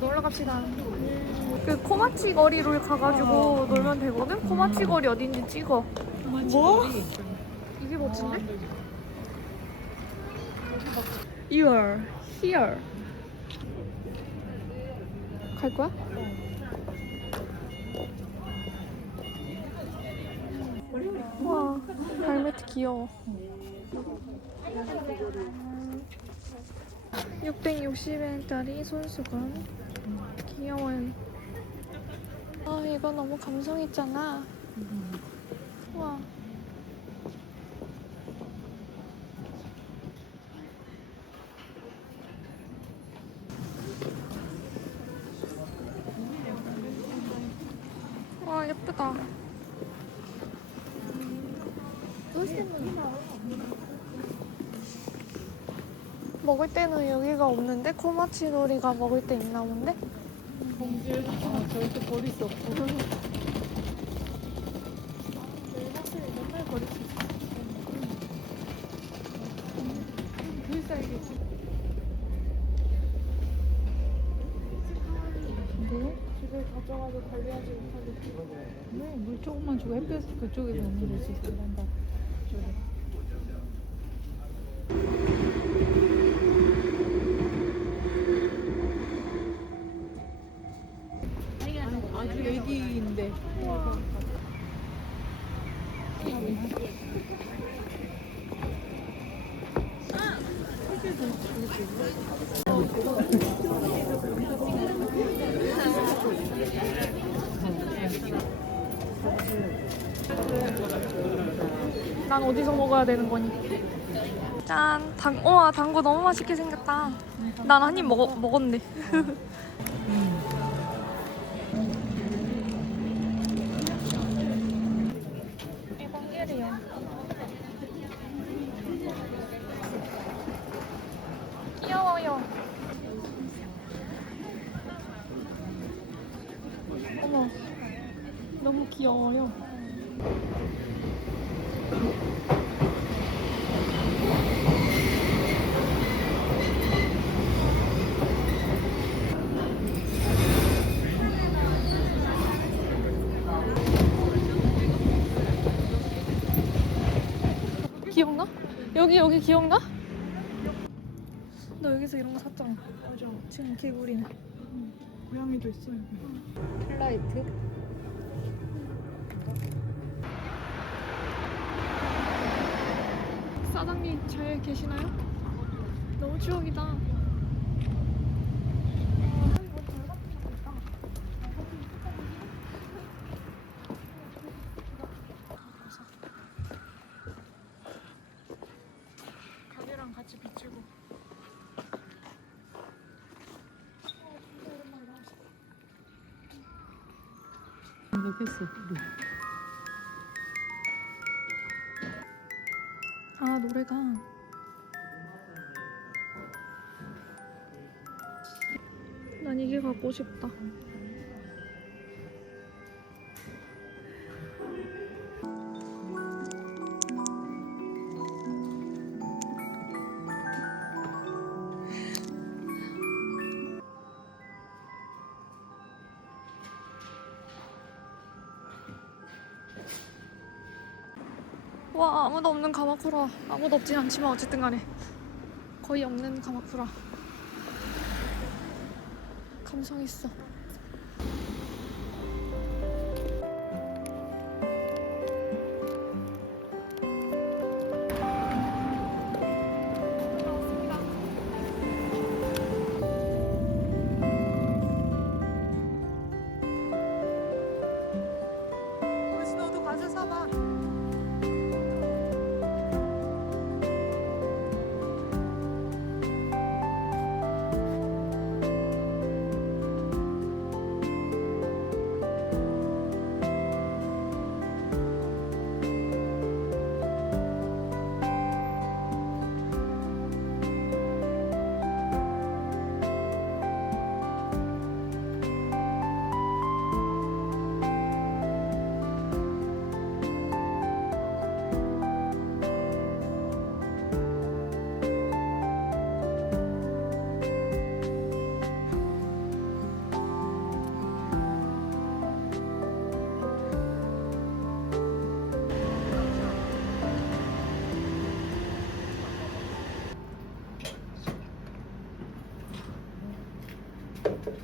놀러 갑시다. 그 코마치 거리로 가가지고 놀면 되거든? 코마치 거리 어딘지 찍어. 뭐? 이게 멋진데? You are here. 갈 거야? 와, 발매트 귀여워. 660엔짜리 손수건. 귀여워요. 아, 이거 너무 감성 있잖아. 와. 와, 예쁘다. 먹을 때는 여기가 없는데? 코마치 놀이가 먹을 때 있나 본데? 봉지를 절대 버릴 수 없고. 사실 맨날 버릴 수 있어. 불살겠지. 뭐? 집에 가져가서 관리하지 못하겠지. 네, 물 조금만 주고 햇볕 그쪽에서 물을 수 있어. 난다. 저래. 아주 애기인데. 난 어디서 먹어야 되는 거니? 짠! 우와, 당구 너무 맛있게 생겼다. 난 한 입 먹었는데. 에반게리온. 귀여워요. 어머, 너무 귀여워요. 기억나? 여기 기억나? 너 여기서 이런 거 샀잖아. 맞아. 지금 개구리네. 고양이도 있어 여기. 플라이트. 사장님 잘 계시나요? 너무 추억이다. 가게랑 같이 비추고. 생각했어. 우리. 아, 노래가. 난 이게 갖고 싶다. 와, 아무도 없는 가마쿠라. 아무도 없진 않지만 어쨌든 간에 거의 없는 가마쿠라. 감성 있어. 너도 과자 사봐. 藤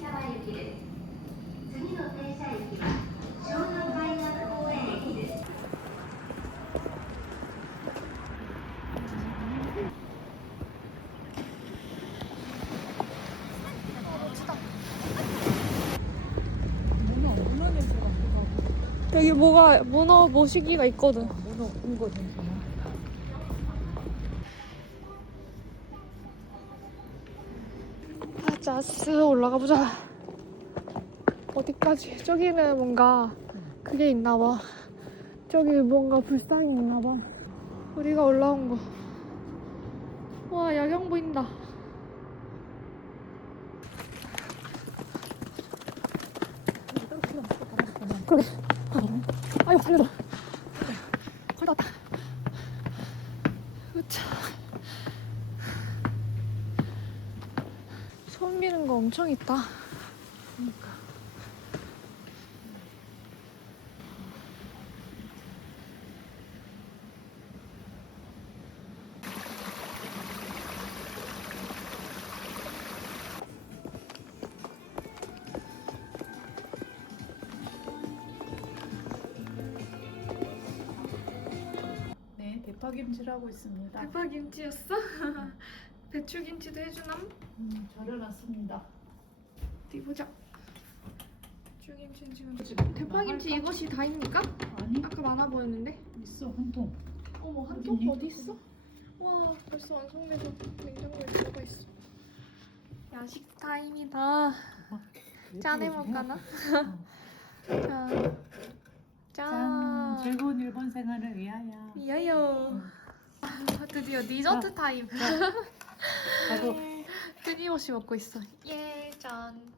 沢行きです。次の停車駅は湘南大学公園駅です。 문어 냄새 같기도 하고. 여기 뭐가 문어 모시기가 있거든. 문어 구운 거 냄새. 자, 쓱 올라가 보자. 어디까지? 저기는 뭔가 그게 있나 봐. 저기 뭔가 불상이 있나 봐. 우리가 올라온 거. 와, 야경 보인다. 그래. 아유, 살려줘. 거의 다 왔다. 으차. 손 미는 거 엄청 있다. 그러니까. 네, 대파김치를 하고 있습니다. 대파김치였어? 배추김치도 해주남? 절여놨습니다. 어디 보자. 배추김치는 지금 대파김치 이것이 다입니까? 아니, 아까 많아 보였는데. 있어 한 통. 어머, 한 어딨니? 통 어디 있어? 와, 벌써 완성돼서 냉장고에 들어가 있어. 야식 타임이다. 짠 해볼까나? 짠. 짠, 즐거운 일본 생활을 위하여. 이야요. 드디어 디저트 타임. 나도 끊임없이 먹고 있어. 예, 짠.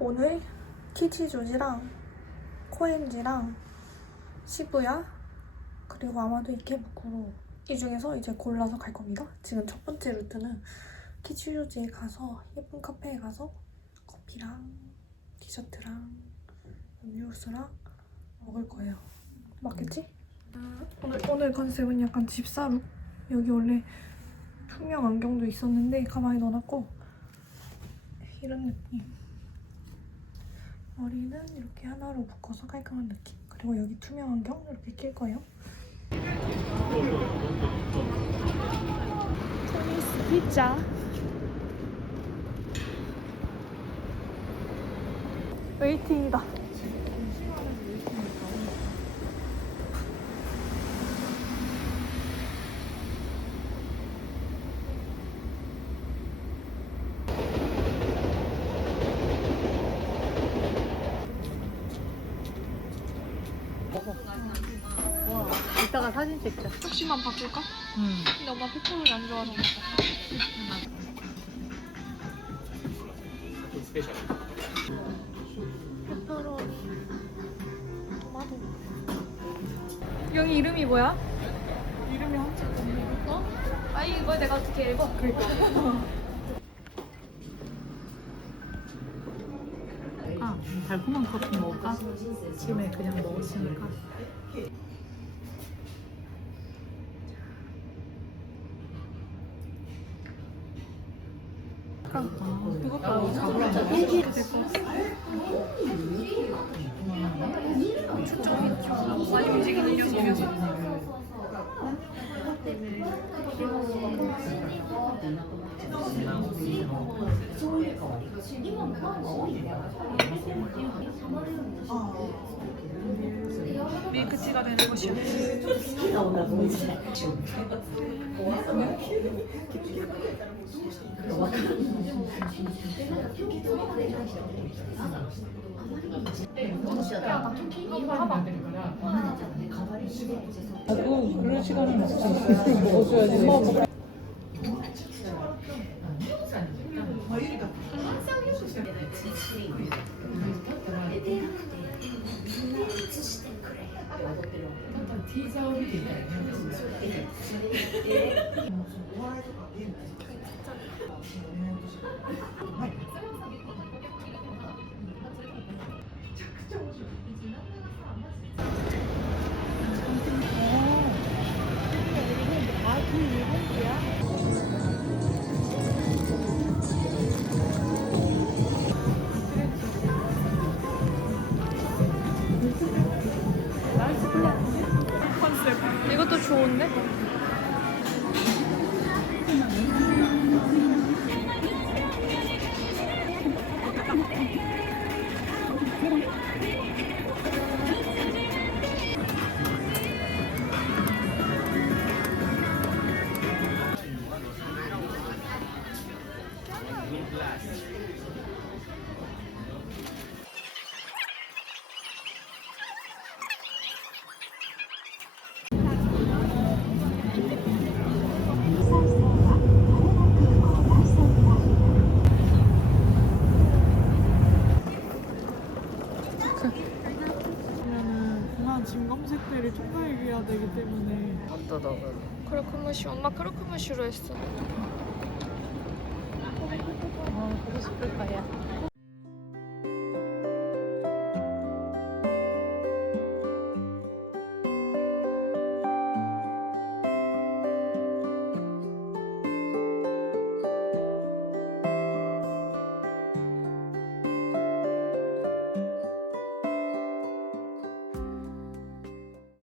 오늘 키치조지랑 코엔지랑 시부야 그리고 아마도 이케부쿠로 이 중에서 이제 골라서 갈 겁니다. 지금 첫 번째 루트는 키치조지에 가서 예쁜 카페에 가서 커피랑 디저트랑 음료수랑 먹을 거예요. 맞겠지? 오늘 컨셉은 약간 집사룩. 여기 원래 투명 안경도 있었는데 가방에 넣어놨고 이런 느낌. 머리는 이렇게 하나로 묶어서 깔끔한 느낌. 그리고 여기 투명 안경 이렇게 낄 거예요. 토니스 피자. 웨이팅이다. 와, 이따가 사진 찍자. 조금만 바꿀까? 근데 엄마 페퍼로니 안 좋아하는 거 페퍼로니 토마토. 여기 이름이 뭐야? 이름이 한자 없네. 어? 아 이거 내가 어떻게 읽어? 아, 달콤한 커피 먹을까? 아침에 그냥 먹었으니까. 그것도 잡으라는 많이 움직이는 녀석이어서. 밀크티가 되는 곳이야. 그럴 시간은 없어. 먹어줘야지. 이것도 좋은데? 그러면은 공항 짐 검색대를 통과해야 되기 때문에 크로크무시. 엄마 크로크무시로 했어. 보고 싶을 거야.